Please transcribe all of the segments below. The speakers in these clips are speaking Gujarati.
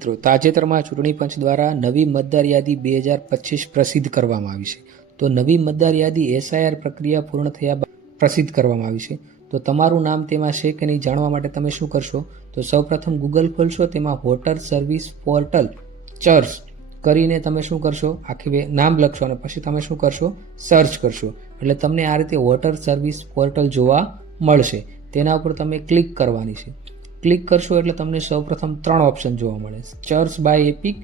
મિત્રો, તાજેતરમાં ચૂંટણી પંચ દ્વારા નવી મતદાર યાદી બે હજાર પચીસ પ્રસિદ્ધ કરવામાં આવી છે. તો નવી મતદાર યાદી એસઆઈઆર પ્રક્રિયા પૂર્ણ થયા બાદ પ્રસિદ્ધ કરવામાં આવી છે. તો તમારું નામ તેમાં છે કે નહીં જાણવા માટે તમે શું કરશો? તો સૌપ્રથમ ગૂગલ ખોલશો, તેમાં વોટર સર્વિસ પોર્ટલ ચર્ચ કરીને તમે શું કરશો? આખી નામ લખશો અને પછી તમે શું કરશો? સર્ચ કરશો. એટલે તમને આ રીતે વોટર સર્વિસ પોર્ટલ જોવા મળશે. તેના ઉપર તમે ક્લિક કરવાની છે. ક્લિક કરશો એટલે તમને સૌપ્રથમ ત્રણ ઓપ્શન જોવા મળે search by EPIC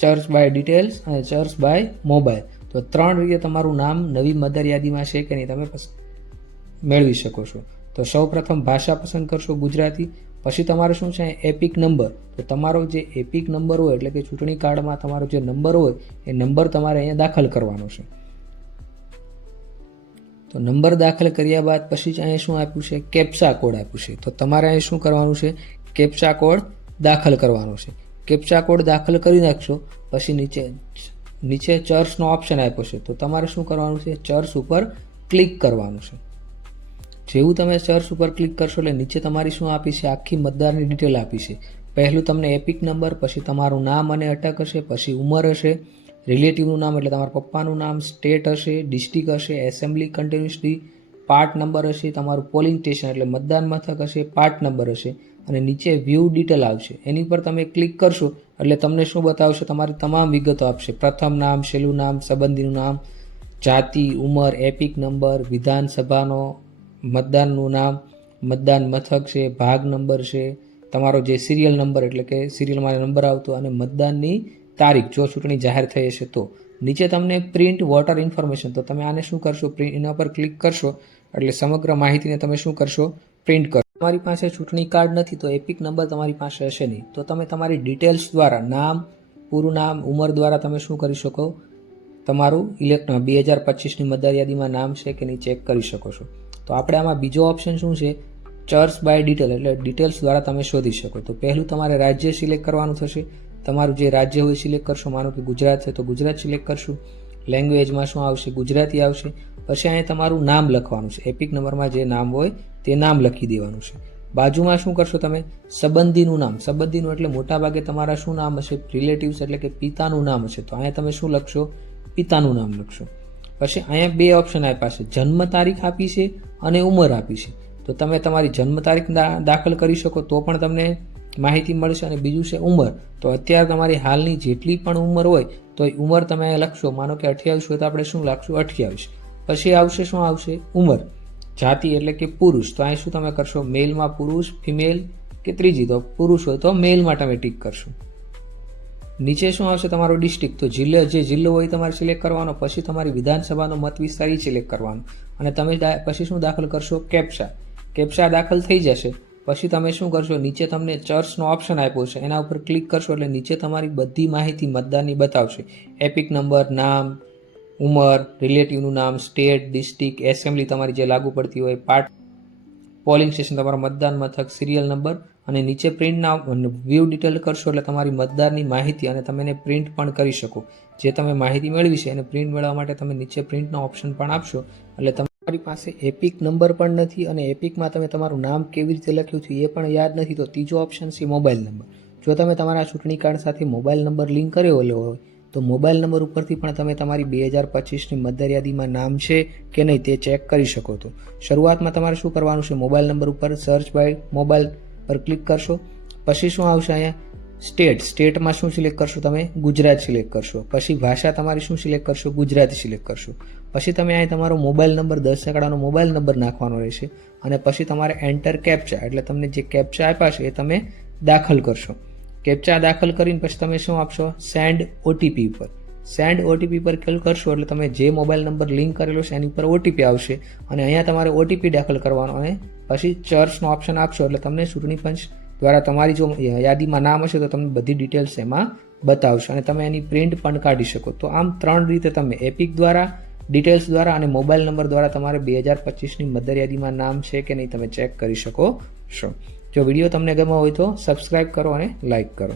search by details અને ચર્ચ બાય મોબાઈલ તો ત્રણ રીતે તમારું નામ નવી મદર યાદીમાં છે કે નહીં તમે મેળવી શકો છો. તો સૌપ્રથમ ભાષા પસંદ કરશો ગુજરાતી, પછી તમારે શું છે એપિક નંબર તો તમારો જે એપિક નંબર હોય એટલે કે ચૂંટણી કાર્ડમાં તમારો જે નંબર હોય, એ નંબર તમારે અહીંયા દાખલ કરવાનો છે. તો નંબર દાખલ કર્યા બાદ પછી જ અહીંયા શું આપ્યું છે? કેપ્સા કોડ આપ્યું છે. તો તમારે અહીં શું કરવાનું છે? કેપ્સા કોડ દાખલ કરવાનો છે. કેપ્સા કોડ દાખલ કરી નાખશો, પછી નીચે નીચે ચર્ચનો ઓપ્શન આપ્યો છે. તો તમારે શું કરવાનું છે? ચર્ચ ઉપર ક્લિક કરવાનું છે. જેવું તમે સર્ચ ઉપર ક્લિક કરશો એટલે નીચે તમારી શું આપી છે? આખી મતદારની ડિટેલ આપી છે. પહેલું તમને એપિક નંબર, પછી તમારું નામ અને અટક હશે, પછી ઉંમર હશે રિલેટિવનું નામ એટલે તમારા પપ્પાનું નામ, સ્ટેટ હશે, ડિસ્ટ્રિક્ટ હશે, એસેમ્બલી કન્ટિન્યુઅસલી, પાર્ટ નંબર હશે, તમારું પોલિંગ સ્ટેશન એટલે મતદાન મથક હશે, પાર્ટ નંબર હશે અને નીચે વ્યૂ ડિટેલ આવશે. એની પર તમે ક્લિક કરશો એટલે તમને શું બતાવશે? તમારી તમામ વિગતો આપશે. પ્રથમ નામ, છેલ્લું નામ, સંબંધીનું નામ, જાતિ, ઉંમર, એપિક નંબર, વિધાનસભાનો મતદાનનું નામ, મતદાન મથક છે, ભાગ નંબર છે, તમારો જે સિરિયલ નંબર એટલે કે સિરિયલમાં નંબર આવતો અને મતદાનની તારીખ જો ચૂંટણી જાહેર થઈ હશે તો. નીચે તમને પ્રિન્ટ વોટર ઇન્ફોર્મેશન તો તમે આને શું કરશો? પ્રિન્ટ એના પર ક્લિક કરશો, એટલે સમગ્ર માહિતીને તમે શું કરશો? પ્રિન્ટ કરો તમારી પાસે ચૂંટણી કાર્ડ નથી, તો એપિક નંબર તમારી પાસે હશે નહીં. તો તમે તમારી ડિટેલ્સ દ્વારા, નામ, પૂરું નામ, ઉંમર દ્વારા તમે શું કરી શકો? તમારું ઇલેક્ટ બે હજાર પચીસની મતદાર યાદીમાં નામ છે કે નહીં ચેક કરી શકો છો. તો આપણે આમાં બીજો ઓપ્શન શું છે? ચર્ચ બાય ડિટેલ એટલે ડિટેલ્સ દ્વારા તમે શોધી શકો. તો પહેલું તમારે રાજ્ય સિલેક્ટ કરવાનું થશે. તમારું જે રાજ્ય હોય સિલેક્ટ કરશો, માનો કે ગુજરાત છે, તો ગુજરાત સિલેક્ટ કરશું. લેંગ્વેજમાં શું આવશે? ગુજરાતી આવશે. પછી અહીંયા તમારું નામ લખવાનું છે. એપિક નંબરમાં જે નામ હોય, તે નામ લખી દેવાનું છે. બાજુમાં શું કરશો તમે? સંબંધીનું નામ. સંબંધીનું એટલે મોટાભાગે તમારા શું નામ હશે? રિલેટિવ્સ એટલે કે પિતાનું નામ હશે. તો અહીંયા તમે શું લખશો? પિતાનું નામ લખશો. પછી અહીંયા બે ઓપ્શન આપ્યા છે. જન્મ તારીખ આપી છે અને ઉંમર આપી છે. તો તમે તમારી જન્મ તારીખ દાખલ કરી શકો. તો પણ તમને માહિતી મળશે અને બીજું છે ઉંમર. તો અત્યારે તમારી હાલની જેટલી પણ ઉંમર હોય, તો એ ઉંમર તમે લખશો. માનો કે અઠ્યાવીસ હોય તો આપણે શું લખશું? અઠ્યાવીસ. પછી આવશે શું આવશે? ઉંમર. જાતિ એટલે કે પુરુષ. તો અહીં શું તમે કરશો? મેલમાં પુરુષ, ફિમેલ કે ત્રીજી? તો પુરુષ હોય તો મેલમાં તમે ટીક કરશો. નીચે શું આવશે? તમારો ડિસ્ટ્રિક્ટ. તો જિલ્લો, જે જિલ્લો હોય તમારે સિલેક્ટ કરવાનો. પછી તમારી વિધાનસભાનો મત વિસ્તાર સિલેક્ટ કરવાનો. અને તમે પછી શું દાખલ કરશો? કેપ્સા. કેપ્સા દાખલ થઈ જશે. પછી તમે શું કરશો? નીચે તમને ચર્ચનો ઓપ્શન આપ્યો છે. એના ઉપર ક્લિક કરશો એટલે નીચે તમારી બધી માહિતી મતદારની બતાવશે. એપિક નંબર નામ, ઉંમર રિલેટિવનું નામ સ્ટેટ ડિસ્ટ્રિક્ટ એસેમ્બલી તમારી જે લાગુ પડતી હોય પાર્ટ પોલિંગ સ્ટેશન તમારા મતદાન મથક સિરિયલ નંબર અને નીચે પ્રિન્ટના વ્યૂ ડિટેલ કરશો એટલે તમારી મતદારની માહિતી અને તમે એને પ્રિન્ટ પણ કરી શકો. જે તમે માહિતી મેળવી છે એને પ્રિન્ટ મેળવવા માટે તમે નીચે પ્રિન્ટનો ઓપ્શન પણ આપશો. એટલે તમારી પાસે એપિક નંબર પણ નથી અને એપિકમાં તમે તમારું નામ કેવી રીતે લખ્યું છે એ પણ યાદ નથી, તો ત્રીજો ઓપ્શન છે મોબાઈલ નંબર જો તમે તમારા ચૂંટણી કાર્ડ સાથે મોબાઈલ નંબર લિંક કર્યો હોય, તો મોબાઈલ નંબર ઉપરથી પણ તમે તમારી બે હજાર પચીસની મતદાર યાદીમાં નામ છે કે નહીં તે ચેક કરી શકો છો. શરૂઆતમાં તમારે શું કરવાનું છે? મોબાઈલ નંબર ઉપર સર્ચ બાય મોબાઈલ પર ક્લિક કરશો. પછી શું આવશે અહીંયા? સ્ટેટ, સ્ટેટમાં શું સિલેક્ટ કરશો તમે? ગુજરાત સિલેક્ટ કરશો. પછી ભાષા તમારી શું સિલેક્ટ કરશો? ગુજરાતી સિલેક્ટ કરશો. પછી તમે અહીં તમારો મોબાઈલ નંબર, દસ આંકડાનો મોબાઈલ નંબર નાખવાનો રહેશે અને પછી તમારે એન્ટર કેપ્ચા એટલે તમને જે કેપ્ચા આપ્યા છે એ તમે દાખલ કરશો. કેપ્ચા દાખલ કરીને પછી તમે શું આપશો? સેન્ડ ઓટીપી ઉપર. સેન્ડ ઓટીપી પર ક્લિક કરશો એટલે તમે જે મોબાઈલ નંબર લિંક કરેલો છે એની ઉપર ઓટીપી આવશે અને અહીંયા તમારે ઓટીપી દાખલ કરવાનો અને પછી ચર્ચનો ઓપ્શન આપશો એટલે તમને ચૂંટણી પંચ દ્વારા તમારી જો યાદીમાં નામ હશે તો તમને બધી ડિટેલ્સ એમાં બતાવશે. અને તમે એની પ્રિન્ટ પણ કાઢી શકો. તો આમ ત્રણ રીતે તમે એપિક દ્વારા ડિટેલ્સ દ્વારા અને મોબાઈલ નંબર દ્વારા તમારે બે હજાર પચીસની મધર યાદીમાં નામ છે કે નહીં તમે ચેક કરી શકો છો. જો વીડિયો તમને ગમ્યો હોય તો સબસ્ક્રાઈબ કરો અને લાઈક કરો.